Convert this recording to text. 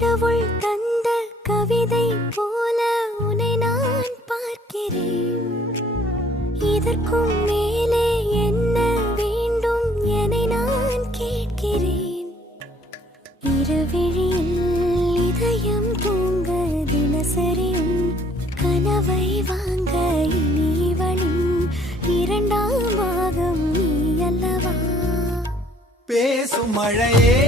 கடவுள் தந்த கவிதை போல உன்னை நான் பார்க்கிறேன். இதற்கும் மேலே என்ன வேண்டும் என நான் கேட்கிறேன். இருவிழியில் இதயம் தூங்க தினசரியும் கனவை வாங்க இனிவளின் இரண்டாம் பாகம் நீ அல்லவா? பேசும் மழையே